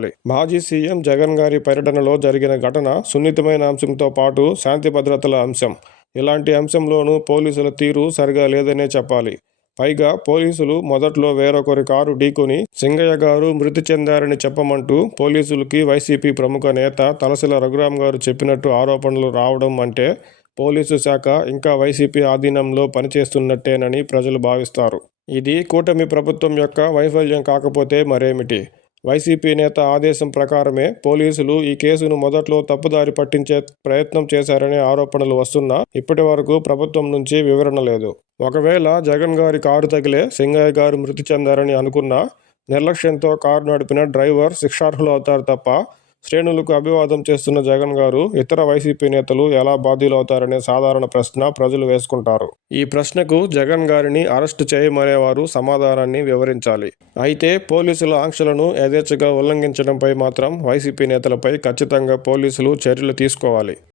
మాజీ సీఎం జగన్ గారి పర్యటనలో జరిగిన ఘటన సున్నితమైన అంశంతో పాటు శాంతి భద్రతల అంశం. ఇలాంటి అంశంలోనూ పోలీసుల తీరు సరిగా లేదనే చెప్పాలి. పైగా పోలీసులు మొదట్లో వేరొకరి కారు ఢీకొని సింగయ్య గారు మృతి చెందారని చెప్పమంటూ పోలీసులకి వైసీపీ ప్రముఖ నేత తలశిల రఘురాం గారు చెప్పినట్టు ఆరోపణలు రావడం అంటే పోలీసు శాఖ ఇంకా వైసీపీ ఆధీనంలో పనిచేస్తున్నట్టేనని ప్రజలు భావిస్తారు. ఇది కూటమి ప్రభుత్వం యొక్క వైఫల్యం కాకపోతే మరేమిటి? వైసీపీ నేత ఆదేశం ప్రకారమే పోలీసులు ఈ కేసును మొదట్లో తప్పుదారి పట్టించే ప్రయత్నం చేశారనే ఆరోపణలు వస్తున్నా ఇప్పటి వరకు ప్రభుత్వం నుంచి వివరణ లేదు. ఒకవేళ జగన్ గారి కారు తగిలే సింగయ్య గారు మృతి చెందారని అనుకున్నా నిర్లక్ష్యంతో కారు నడిపిన డ్రైవర్ శిక్షార్హులు అవుతారు తప్ప శ్రేణులకు అభివాదం చేస్తున్న జగన్ గారు ఇతర వైసీపీ నేతలు ఎలా బాధ్యులవుతారనే సాధారణ ప్రశ్న ప్రజలు వేసుకుంటారు. ఈ ప్రశ్నకు జగన్ గారిని అరెస్టు చేయమనేవారు సమాధానాన్ని వివరించాలి. అయితే పోలీసుల ఆంక్షలను యథేచ్ఛగా ఉల్లంఘించడంపై మాత్రం వైసీపీ నేతలపై ఖచ్చితంగా పోలీసులు చర్యలు తీసుకోవాలి.